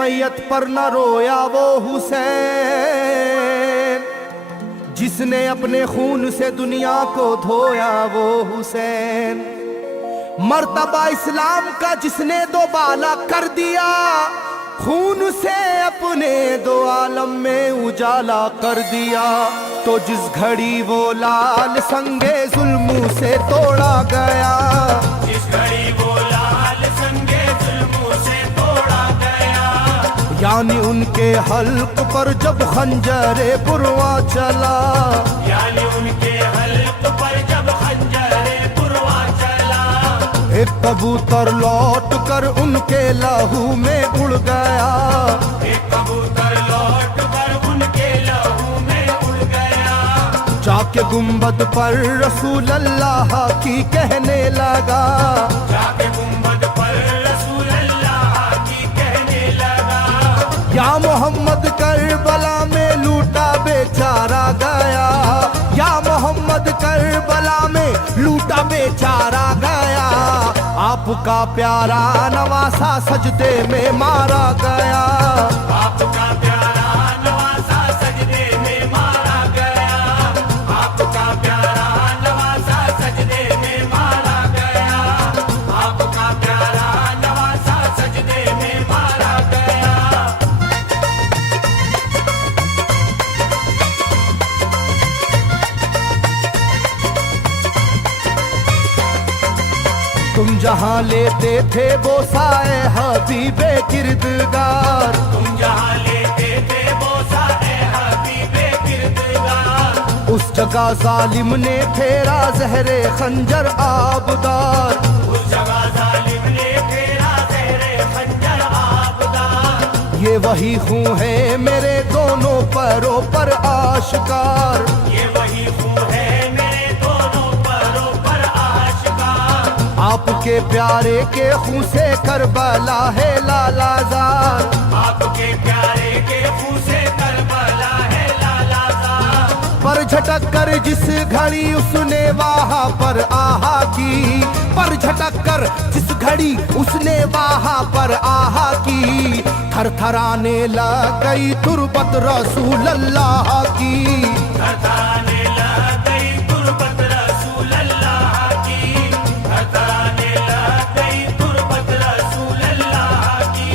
मैयत पर न रोया वो हुसैन, जिसने अपने खून से दुनिया को धोया वो हुसैन। मर्तबा इस्लाम का जिसने दोबाला कर दिया, खून से अपने दो आलम में उजाला कर दिया। तो जिस घड़ी वो लाल संगे जुल्म से तोड़ा गया, जिस घड़ी वो लाल संगे जुल्म से तोड़ा गया, यानी उनके हल्क पर जब खंजरे पुरवा चला, यानी उनके हल्क पर जब खंजरे पुरवा चला, एक कबूतर लौट कर उनके लहू में उड़ गया, एक कबूतर लौट कर उनके लहू में उड़ गया। जाके गुंबद पर रसूल अल्लाह की कहने लगा, जाके गुंबद पर रसूल अल्लाह की कहने लगा, या मोहम्मद करबला में लूटा बेचारा गया, या मोहम्मद करबला में लूटा बेचारा गया। आपका प्यारा नवासा सजदे में मारा गया, आपका प्यारा नवासा सजदे में मारा गया, आपका प्यारा नवासा सजदे में मारा गया, आपका प्यारा नवासा सजदे में मारा गया। तुम जहाँ लेते थे वो साए हबीबे किरदगार, तुम जहाँ लेते थे बोसा ए हबीबे किरदगार, उस जगह जालिम ने फेरा जहरे खंजर आबदार। उस जगह जालिम ने फेरा ज़हरे खंजर आबदार। ये वही खून है मेरे दोनों पैरों पर आश्कार, ये वही खून है मेरे दोनों पैरों पर आशिकार। आपके प्यारे के खून से करबला है लालाजार, आपके प्यारे के खून से करबला है लालाजार। पर झटक कर जिस घड़ी उसने वहाँ पर आहा की, पर झटक कर जिस घड़ी उसने वहाँ पर आहा की, थरथराने लग गई तुरबत रसूल अल्लाह की, थरथराने लग गई तुरबत रसूल अल्लाह की, थरथराने लग गई तुरबत रसूल अल्लाह की,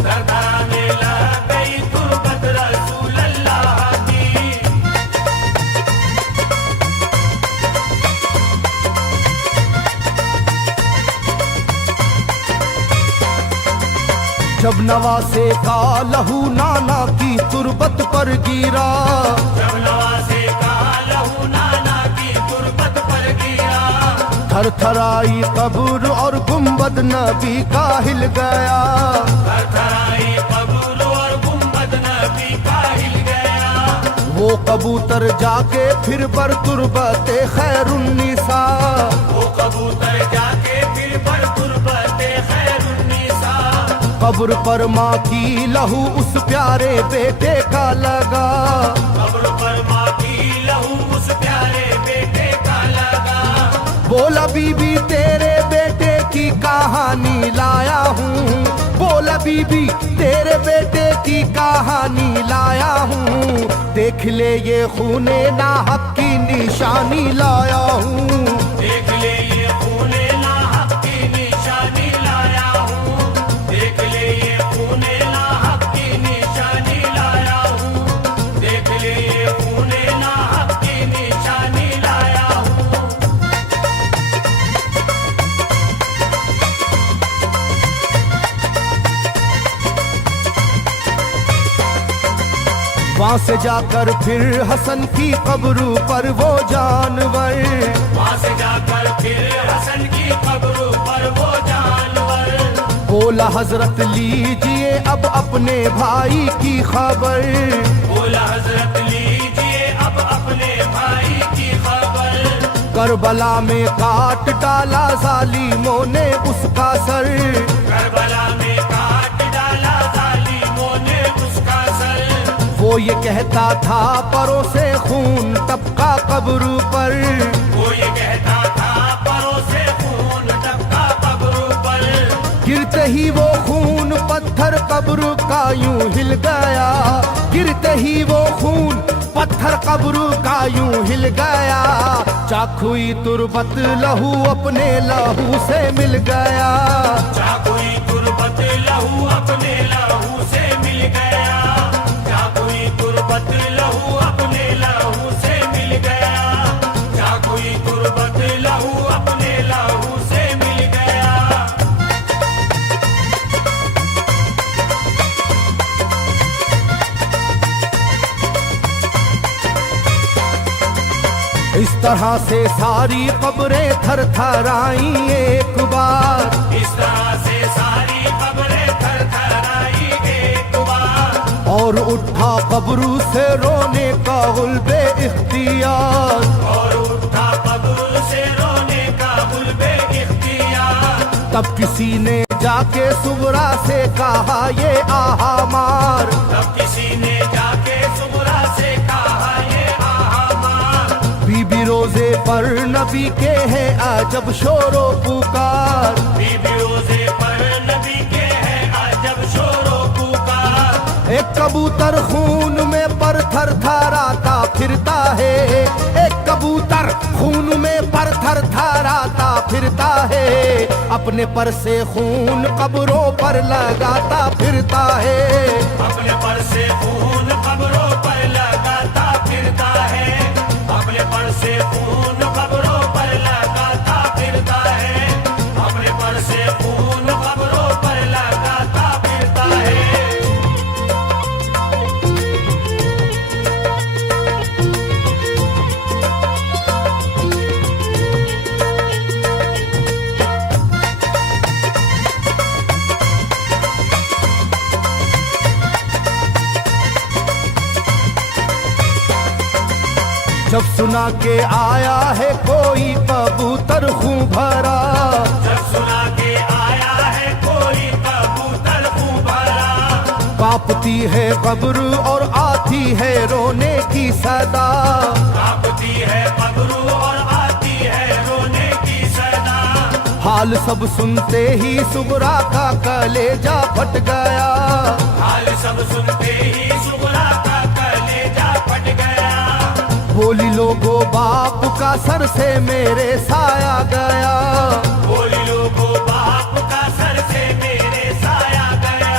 थरथराने लग गई तुरबत रसूल अल्लाह की। जब नवासे का लहू नाना की तुरबत पर गिरा, जब नवासे का लहू नाना की तुरबत पर गिरा, थरथराई कब्र और गुंबद नबी का हिल गया। थरथराई कब्र और गुंबद नबी का हिल गया। वो कबूतर जाके फिर पर तुरबते खैरुन्निसा, वो कबूतर जाके फिर पर तुरबते खैरुन्निसा, कब्र पर माँ की लहू उस प्यारे बेटे का लगा, कब्र पर माँ की लहू उस प्यारे बेटे का लगा। बोला बीबी तेरे बेटे की कहानी लाया हूँ, बोला बीबी तेरे बेटे की कहानी लाया हूँ, देख ले ये खूने नाहक की निशानी लाया हूँ, देख ले ये खूने नाहक की निशानी लाया हूँ, देख ले ये खूने नाहक की निशानी लाया हूँ, देख ले ये खूने नाहक की निशानी लाया हूँ। वहाँ से जाकर फिर हसन की कब्र पर वो जानवर, वहाँ से जाकर फिर हसन की कब्र पर वो जानवर, बोला हजरत लीजिए अब अपने भाई की खबर, बोला हजरत लीजिए अब अपने भाई की खबर। करबला में काट डाला जालिमों ने उसका सर, करबला में काट डाला जालिमों ने उसका सर। वो ये कहता था परों से खून टपका कब्र पर, वो ये कहता था परों से खून टपका कब्र पर। गिरते ही वो खून पत्थर कब्र का यूं हिल गया, गिरते ही वो खून पत्थर कब्र का यूं हिल गया। चाकुई तुरबत लहू अपने लहू से मिल गया, चाकुई तुरबत लहू अपने लहू से मिल गया, चाकुई तुरबत लहू अपने लहू से मिल गया, चाकुई तुरबत लहू अपने लहू से मिल गया। इस तरह से सारी कब्रें थर थर आई एक बार, इस तरह से सारी कब्रें थर थर आई एक बार, और उठा कब्र से रोने का गुल्बे इख्तियार, और उठा कब्र से रोने का गुल्बे इख्तियार। तब किसी ने जाके सुगरा से कहा ये आहा मार, तब किसी ने जाके सुगरा से कहा ये आहा मार। बीबी रोजे पर नबी के हैं अजब शोरो पुकार, बीबी रोजे पर नबी के हैं अजब शोरो पुकार। एक कबूतर खून में पर थर थराता फिरता है, एक कबूतर खून में पर थर थराता फिरता है, अपने पर से खून कब्रों पर लगाता फिरता है, अपने पर से खून कब्रों पर लगाता फिरता है, अपने पर से खून कब्रों पर लगाता फिरता है, अपने पर से खून कब्रों पर लगाता फिरता है। जब सुना के आया है कोई कबूतर खूं भरा, जब सुना के आया है कोई कबूतर खूं भरा, कांपती है कब्र और आती है रोने की सदा, कांपती है कब्र और आती है रोने की सदा। हाल सब सुनते ही सुगरा का कलेजा फट गया, हाल सब सुनते ही सुगरा का कलेजा फट गया। बोली लोगो बाप का सर से मेरे साया गया, बोली लोगो बाप का सर से मेरे साया गया।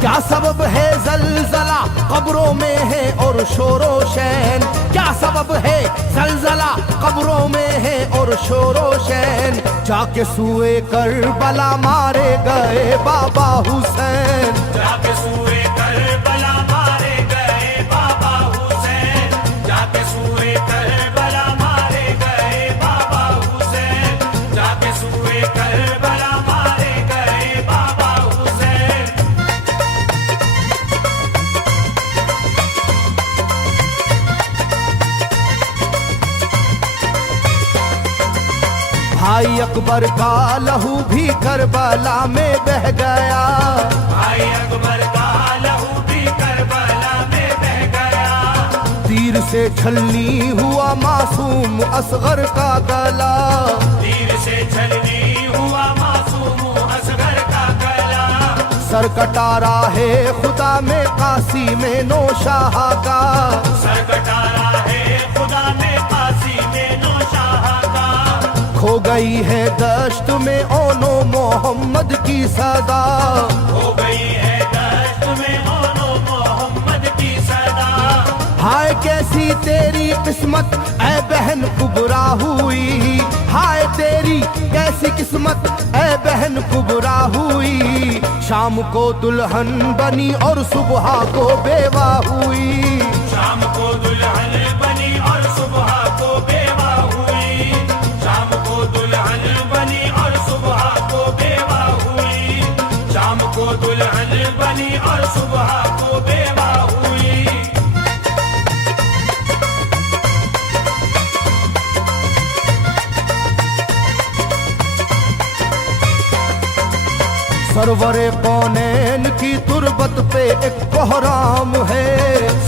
क्या सबब है जलजला कब्रों में है और शोरो शैन, क्या सबब है जलजला कब्रों में है और शोरो शैन। जाके सुए करबला मारे गए बाबा हुसैन, जाके सुए करबला मारे गए बाबा हुसैन, जाके सुए करबला मारे गए बाबा हुसैन, जाके सुए करबला मारे गए बाबा हुसैन। भाई अकबर का लहू भी करबला में बह गया, भाई अकबर का लहू भी करबला में बह गया। तीर से छलनी हुआ मासूम असगर का गला, तीर से छलनी हुआ मासूम असगर का गला। सर कटारा है खुदा में काशी में नौशाह का, सर कटारा है खुदा में काशी में नौशाह का। खो गई है दश्त में ओनो मोहम्मद की सदा, हो गई है दश्त में ओनो मोहम्मद की सदा। हाय कैसी तेरी किस्मत ऐ बहन कुबरा हुई, हाय तेरी कैसी किस्मत ऐ बहन कुबरा हुई। शाम को दुल्हन बनी और सुबह को बेवा हुई, शाम को दुल्हन बनी और सुबह को बेवा हुई, शाम को दुल्हन बनी और सुबह को बेवा हुई, शाम को दुल्हन बनी और सुबह को बेवा हुई। सरवरे कौनैन की तुरबत पे एक कोहराम है,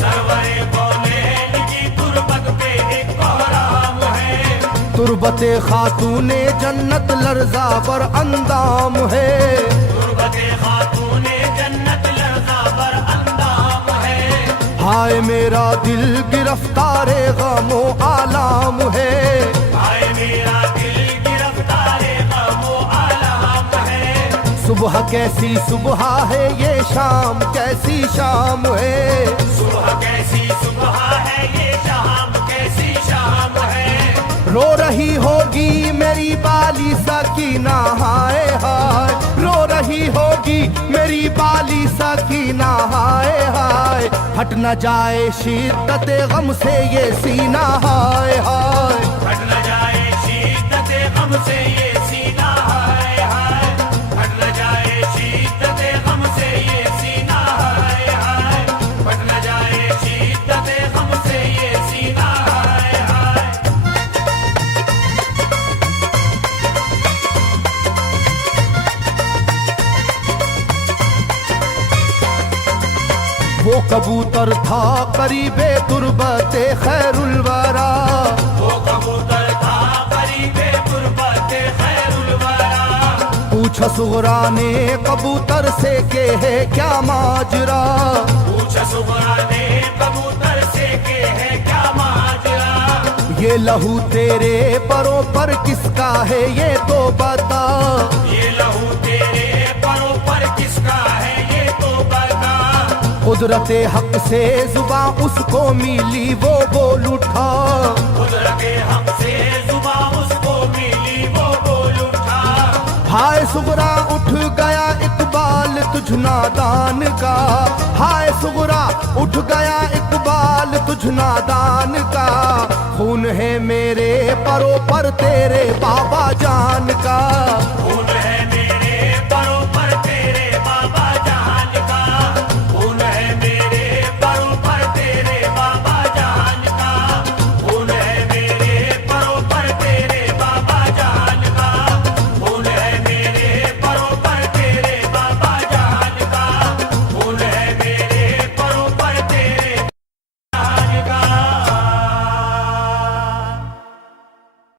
सरवरे कौनैन की तुरबत पे एक कोहराम है। तुरबते खातूने जन्नत लर्जा पर अंदाम है, हाय मेरा दिल गिरफ्तारे गमो आलाम है, हाय मेरा दिल गिरफ्तारे गमो आलाम है। सुबह कैसी सुबह है ये शाम कैसी शाम है, सुबह कैसी सुबह है ये शाम कैसी शाम है। रो रही होगी मेरी बाली सकीना हाय हाय, रो रही होगी मेरी बाली सकीना हाय हाय। हट न जाए शिद्दत गम से ये सीना हाय हाय, हट न जाए शिद्दत गम से ये सीना हाय हाय, हट न जाए शिद्दत गम से ये सीना हाय हाय, हट न जाए शिद्दत गम से ये सीना हाय हाय। वो कबूतर था करीबे तुरबते खैरुल वरा, वो कबूतर था करीबे तुरबते खैरुल वरा। पूछा सुगरा ने कबूतर से के है क्या माजरा, पूछा सुगरा ने कबूतर से के है क्या माजरा। ये लहू तेरे परों पर किसका है ये तो बता, ये लहू तेरे परों पर किसका है ये तो बता। कुदरते हक से जुबां उसको मिली वो बोल उठा, कुदरते हक से जुबां उसको मिली वो बोल उठा। हाय सुगरा उठ गया इकबाल तुझ नादान का, हाय सुगरा उठ गया इकबाल तुझ नादान का। खून है मेरे परों पर तेरे बाबा जान का, खून है